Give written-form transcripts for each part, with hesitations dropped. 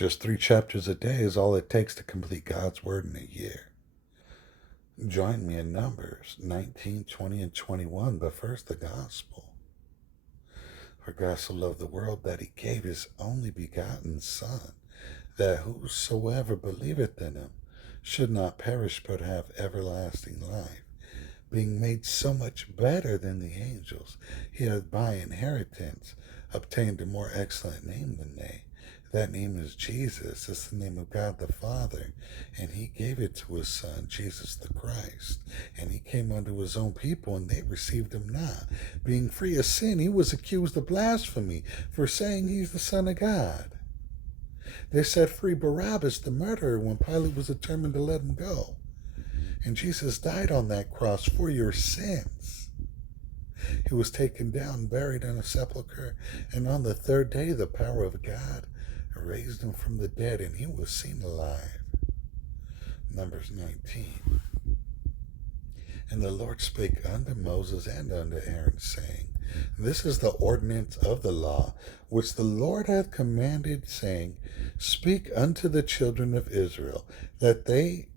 Just 3 chapters a day is all it takes to complete God's Word in a year. Join me in Numbers 19, 20, and 21, but first the Gospel. For God so loved the world that he gave his only begotten Son, that whosoever believeth in him should not perish but have everlasting life. Being made so much better than the angels, he hath by inheritance obtained a more excellent name than they. That name is Jesus. It's the name of God the Father. And he gave it to his Son, Jesus the Christ. And he came unto his own people, and they received him not. Being free of sin, he was accused of blasphemy for saying he's the Son of God. They set free Barabbas, the murderer, when Pilate was determined to let him go. And Jesus died on that cross for your sins. He was taken down, buried in a sepulchre, and on the third day the power of God raised him from the dead, and he was seen alive. Numbers 19. And the Lord spake unto Moses and unto Aaron, saying, This is the ordinance of the law, which the Lord hath commanded, saying, Speak unto the children of Israel, that they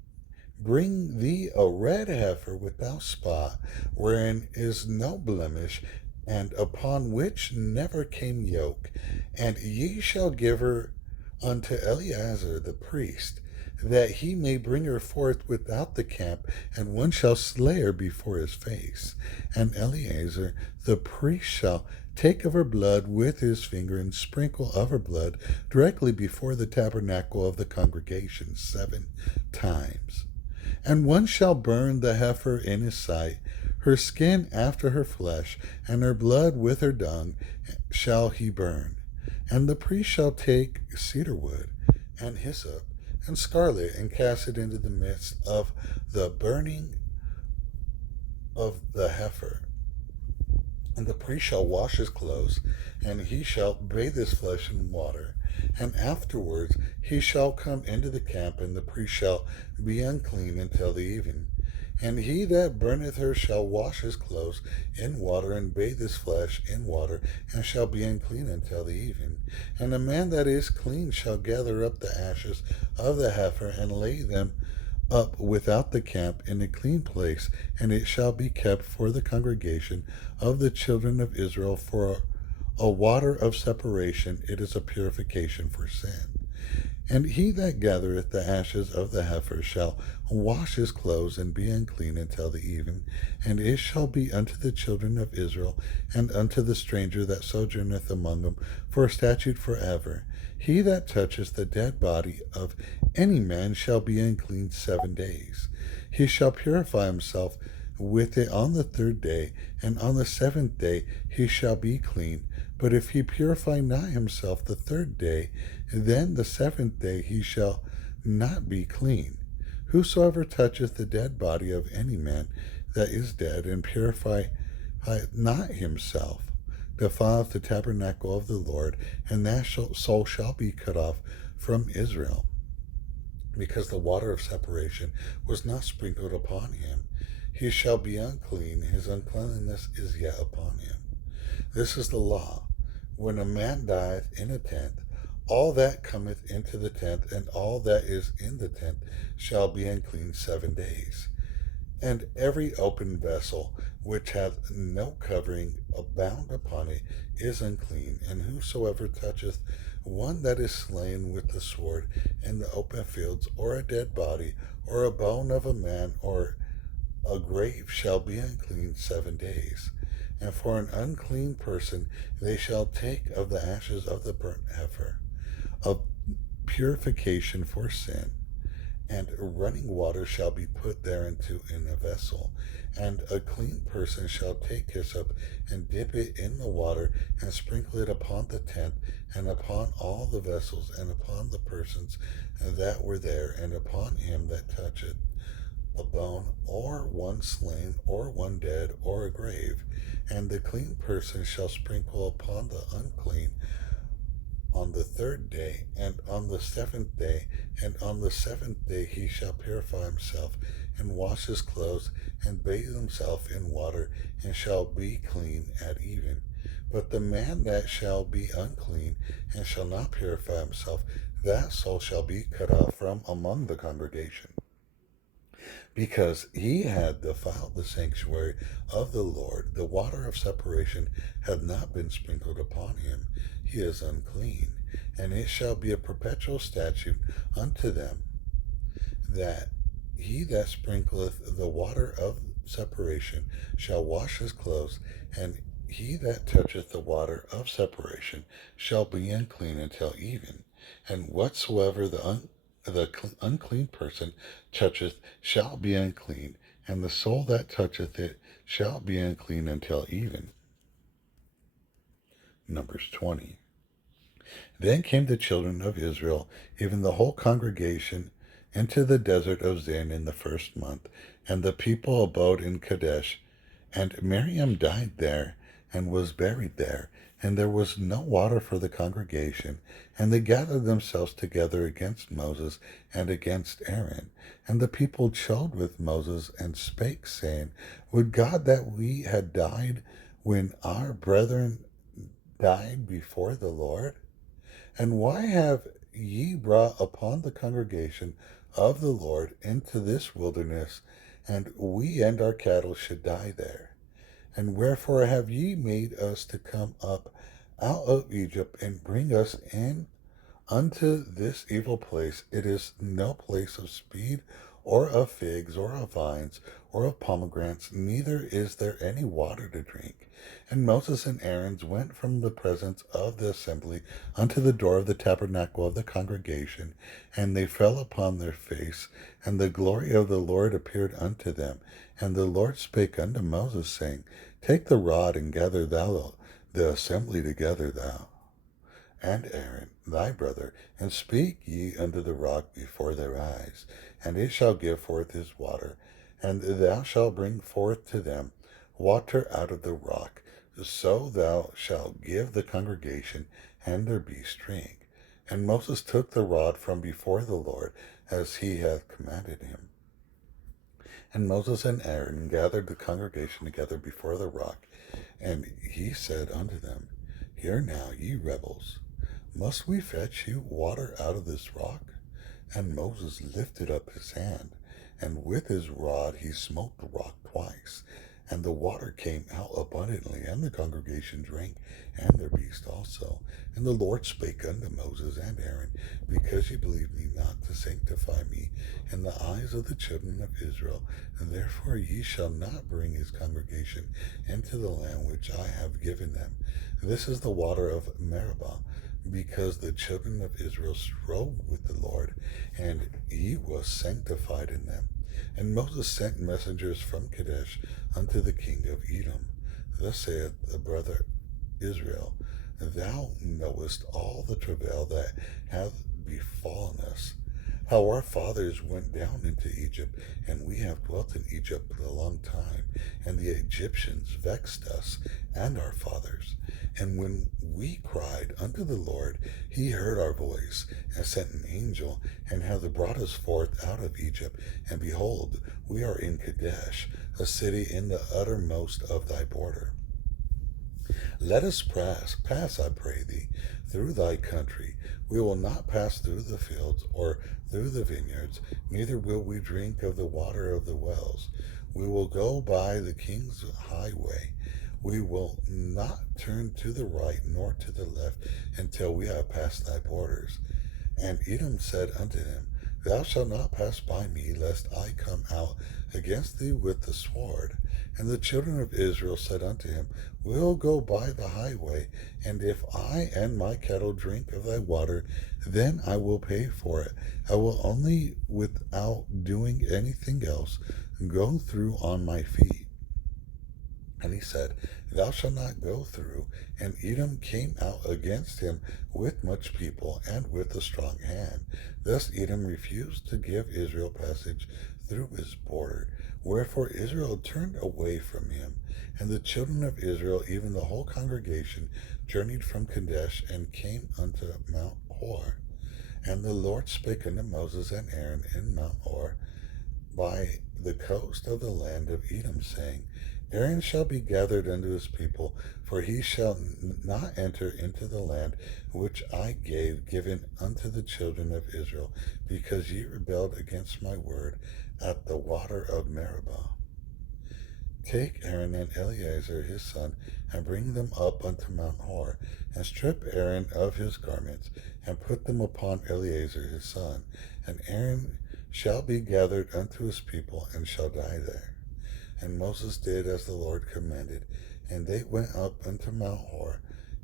bring thee a red heifer without spot, wherein is no blemish, and upon which never came yoke. And ye shall give her unto Eleazar the priest, that he may bring her forth without the camp, and one shall slay her before his face. And Eleazar the priest shall take of her blood with his finger, and sprinkle of her blood directly before the tabernacle of the congregation 7 times. And one shall burn the heifer in his sight, her skin after her flesh, and her blood with her dung shall he burn. And the priest shall take cedar wood, and hyssop, and scarlet, and cast it into the midst of the burning of the heifer. And the priest shall wash his clothes, and he shall bathe his flesh in water. And afterwards he shall come into the camp, and the priest shall be unclean until the even. And he that burneth her shall wash his clothes in water, and bathe his flesh in water, and shall be unclean until the even. And the man that is clean shall gather up the ashes of the heifer, and lay them up without the camp in a clean place, and it shall be kept for the congregation of the children of Israel for a water of separation. It is a purification for sin. And he that gathereth the ashes of the heifer shall wash his clothes, and be unclean until the even. And it shall be unto the children of Israel, and unto the stranger that sojourneth among them, for a statute forever. He that toucheth the dead body of any man shall be unclean 7 days. He shall purify himself with it on the 3rd day, and on the 7th day he shall be clean. But if he purify not himself the 3rd day, then the 7th day he shall not be clean. Whosoever toucheth the dead body of any man that is dead, and purify not himself, defileth the tabernacle of the Lord, and that soul shall be cut off from Israel, because the water of separation was not sprinkled upon him. He shall be unclean, his uncleanness is yet upon him. This is the law. When a man dieth in a tent, all that cometh into the tent, and all that is in the tent, shall be unclean 7 days. And every open vessel which hath no covering bound upon it is unclean. And whosoever toucheth one that is slain with the sword in the open fields, or a dead body, or a bone of a man, or a grave, shall be unclean 7 days. And for an unclean person they shall take of the ashes of the burnt heifer, of purification for sin, and running water shall be put thereinto in a vessel. And a clean person shall take hyssop, and dip it in the water, and sprinkle it upon the tent, and upon all the vessels, and upon the persons that were there, and upon him that toucheth a bone, or one slain, or one dead, or a grave. And the clean person shall sprinkle upon the unclean on the 3rd day, and on the 7th day, and on the 7th day he shall purify himself, and wash his clothes, and bathe himself in water, and shall be clean at even. But the man that shall be unclean and shall not purify himself, that soul shall be cut off from among the congregation, because he had defiled the sanctuary of the Lord. The water of separation had not been sprinkled upon him. He is unclean, and it shall be a perpetual statute unto them, that he that sprinkleth the water of separation shall wash his clothes, and he that toucheth the water of separation shall be unclean until even. And whatsoever the unclean person toucheth shall be unclean, and the soul that toucheth it shall be unclean until even. Numbers 20. Then came the children of Israel, even the whole congregation, into the desert of Zin in the first month, and the people abode in Kadesh. And Miriam died there, and was buried there, and there was no water for the congregation. And they gathered themselves together against Moses and against Aaron. And the people chode with Moses, and spake, saying, Would God that we had died when our brethren died before the Lord? And why have ye brought upon the congregation of the Lord into this wilderness, and we and our cattle should die there? And wherefore have ye made us to come up out of Egypt, and bring us in unto this evil place? It is no place of speed, or of figs, or of vines, or of pomegranates, neither is there any water to drink. And Moses and Aaron went from the presence of the assembly unto the door of the tabernacle of the congregation, and they fell upon their face, and the glory of the Lord appeared unto them. And the Lord spake unto Moses, saying, Take the rod, and gather thou the assembly together, thou and Aaron thy brother, and speak ye unto the rock before their eyes, and it shall give forth his water, and thou shalt bring forth to them water out of the rock. So thou shalt give the congregation and their beasts drink. And Moses took the rod from before the Lord, as he hath commanded him. And Moses and Aaron gathered the congregation together before the rock, and he said unto them, Hear now, ye rebels, must we fetch you water out of this rock? And Moses lifted up his hand, and with his rod he smote the rock twice, and the water came out abundantly, and the congregation drank, and their beast also. And the Lord spake unto Moses and Aaron, Because ye believed me not to sanctify me in the eyes of the children of Israel, and therefore ye shall not bring his congregation into the land which I have given them. This is the water of Meribah, because the children of Israel strove with the Lord, and he was sanctified in them. And Moses sent messengers from Kadesh unto the king of Edom. Thus saith the brother Israel, Thou knowest all the travail that hath befallen us, how our fathers went down into Egypt, and we have dwelt in Egypt a long time, and the Egyptians vexed us and our fathers. And when we cried unto the Lord, he heard our voice, and sent an angel, and hath brought us forth out of Egypt. And behold, we are in Kadesh, a city in the uttermost of thy border. Let us pass, I pray thee, through thy country. We will not pass through the fields, or through the vineyards, neither will we drink of the water of the wells. We will go by the king's highway. We will not turn to the right nor to the left until we have passed thy borders. And Edom said unto him, Thou shalt not pass by me, lest I come out against thee with the sword. And the children of Israel said unto him, We'll go by the highway, and if I and my cattle drink of thy water, then I will pay for it. I will only, without doing anything else, go through on my feet. And he said, Thou shalt not go through. And Edom came out against him with much people, and with a strong hand. Thus Edom refused to give Israel passage through his border. Wherefore Israel turned away from him. And the children of Israel, even the whole congregation, journeyed from Kadesh, and came unto Mount Hor. And the Lord spake unto Moses and Aaron in Mount Hor, by the coast of the land of Edom, saying, Aaron shall be gathered unto his people, for he shall not enter into the land which I given unto the children of Israel, because ye rebelled against my word at the water of Meribah. Take Aaron and Eleazar his son, and bring them up unto Mount Hor, and strip Aaron of his garments, and put them upon Eleazar his son. And Aaron shall be gathered unto his people, and shall die there. And Moses did as the Lord commanded, and they went up unto Mount Hor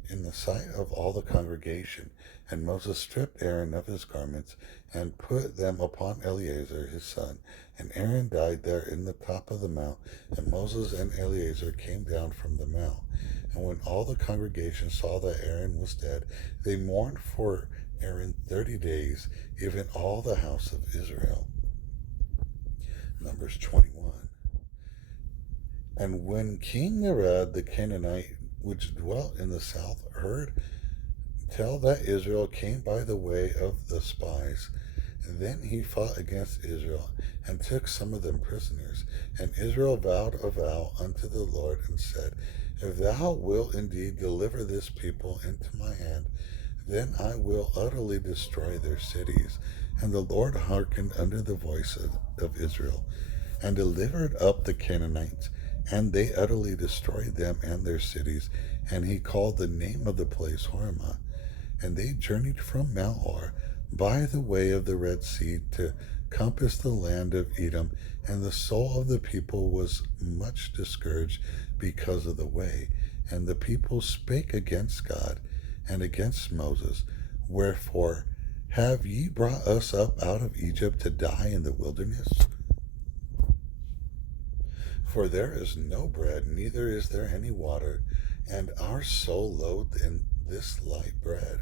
in the sight of all the congregation. And Moses stripped Aaron of his garments, and put them upon Eleazar his son. And Aaron died there in the top of the mount, and Moses and Eleazar came down from the mount. And when all the congregation saw that Aaron was dead, they mourned for Aaron 30 days, even all the house of Israel. Numbers 21. And when King Arad the Canaanite, which dwelt in the south, heard tell that Israel came by the way of the spies, then he fought against Israel, and took some of them prisoners. And Israel vowed a vow unto the Lord, and said, If thou wilt indeed deliver this people into my hand, then I will utterly destroy their cities. And the Lord hearkened unto the voice of Israel, and delivered up the Canaanites, and they utterly destroyed them and their cities. And he called the name of the place Hormah. And they journeyed from Mount Hor by the way of the Red Sea to compass the land of Edom. And the soul of the people was much discouraged because of the way. And the people spake against God and against Moses, Wherefore have ye brought us up out of Egypt to die in the wilderness? For there is no bread, neither is there any water, and our soul loathed in this light bread.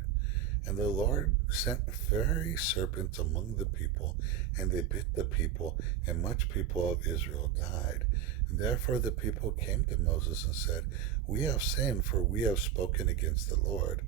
And the Lord sent fiery serpents among the people, and they bit the people, and much people of Israel died. And therefore the people came to Moses and said, We have sinned, for we have spoken against the Lord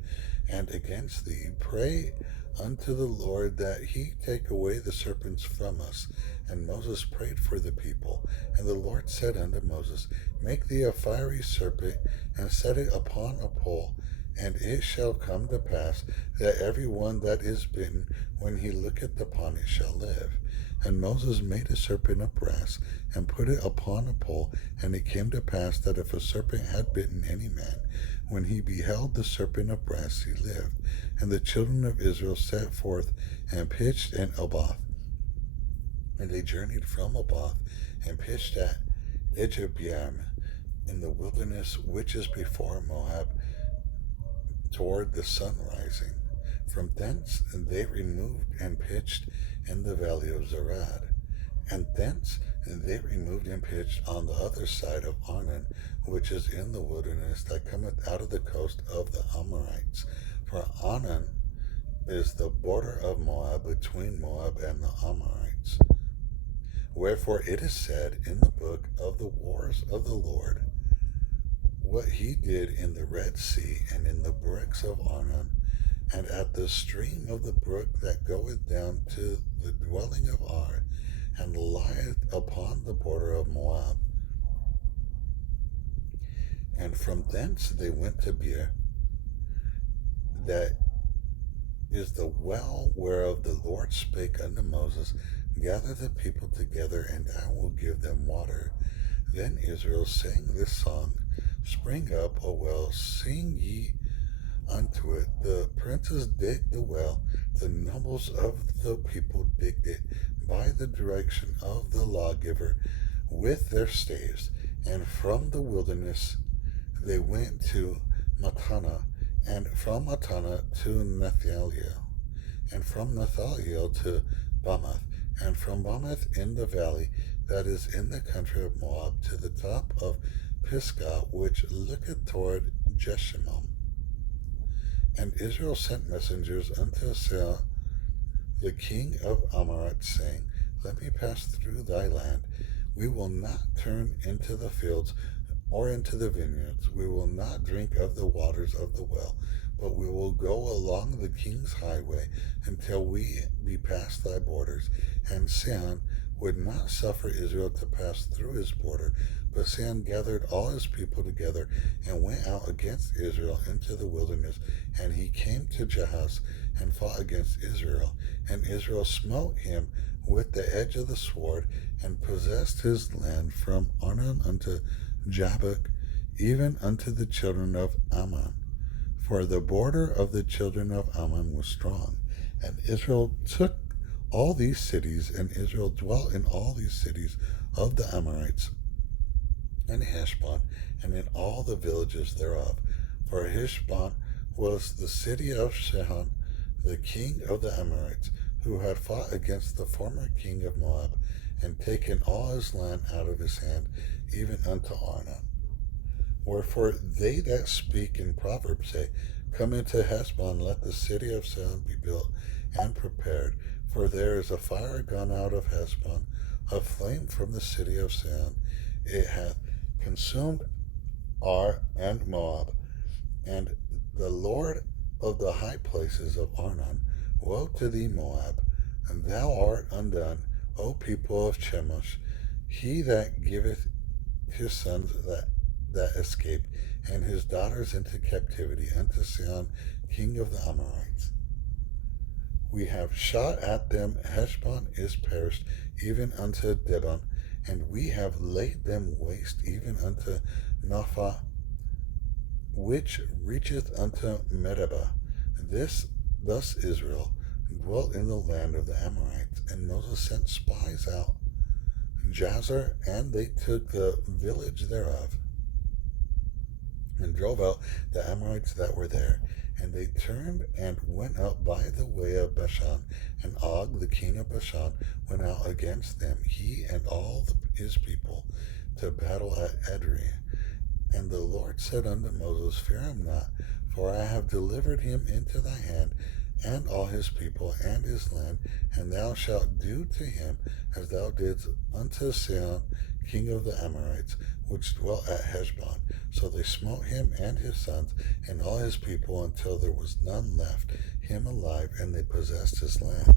and against thee. Pray unto the Lord that he take away the serpents from us. And Moses prayed for the people. And the Lord said unto Moses, Make thee a fiery serpent, and set it upon a pole. And it shall come to pass that every one that is bitten, when he looketh upon it, shall live. And Moses made a serpent of brass, and put it upon a pole. And it came to pass that if a serpent had bitten any man, when he beheld the serpent of brass, he lived. And the children of Israel set forth and pitched in Oboth. And they journeyed from Oboth and pitched at Ejbeam in the wilderness which is before Moab, toward the sun rising. From thence they removed and pitched in the valley of Zerad. And thence they removed and pitched on the other side of Arnon, which is in the wilderness that cometh out of the coast of the Amorites. For Arnon is the border of Moab, between Moab and the Amorites. Wherefore it is said in the book of the wars of the Lord, what he did in the Red Sea, and in the brooks of Arnon, and at the stream of the brook that goeth down to the dwelling of Ar, and lieth upon the border of Moab. And from thence they went to Beer, that is the well whereof the Lord spake unto Moses, Gather the people together, and I will give them water. Then Israel sang this song, Spring up, O well, sing ye unto it. The princes digged the well, the nobles of the people digged it, by the direction of the lawgiver with their staves. And from the wilderness they went to Mattanah, and from Mattanah to Nathaliel, and from Nathaliel to Bamath, and from Bamath in the valley that is in the country of Moab, to the top of Pisgah, which looketh toward Jeshimon. And Israel sent messengers unto Sihon, the king of Amorite, saying, Let me pass through thy land. We will not turn into the fields or into the vineyards. We will not drink of the waters of the well, but we will go along the king's highway until we be past thy borders. And Sihon would not suffer Israel to pass through his border, But Sihon gathered all his people together and went out against Israel into the wilderness. And he came to Jahaz and fought against Israel. And Israel smote him with the edge of the sword and possessed his land from Arnon unto Jabbok, even unto the children of Ammon. For the border of the children of Ammon was strong. And Israel took all these cities, and Israel dwelt in all these cities of the Amorites, and Heshbon, and in all the villages thereof. For Heshbon was the city of Sihon, the king of the Amorites, who had fought against the former king of Moab, and taken all his land out of his hand, even unto Arnon. Wherefore they that speak in Proverbs say, Come into Heshbon, let the city of Sihon be built and prepared. For there is a fire gone out of Heshbon, a flame from the city of Sihon. It hath consumed Ar and Moab, and the Lord of the high places of Arnon. Woe to thee, Moab, and thou art undone, O people of Chemosh. He that giveth his sons that escape, and his daughters into captivity, unto Sihon, king of the Amorites. We have shot at them, Heshbon is perished, even unto Dibon, and we have laid them waste, even unto Nophah, which reacheth unto Medeba. Thus Israel dwelt in the land of the Amorites, and Moses sent spies out Jazer, and they took the village thereof, and drove out the Amorites that were there. And they turned and went up by the way of Bashan, and Og the king of Bashan went out against them, he and all his people, to battle at Edrei. And the Lord said unto Moses, Fear him not, for I have delivered him into thy hand, and all his people, and his land, and thou shalt do to him as thou didst unto Sihon, king of the Amorites, which dwelt at Heshbon. So they smote him and his sons, and all his people, until there was none left him alive, and they possessed his land.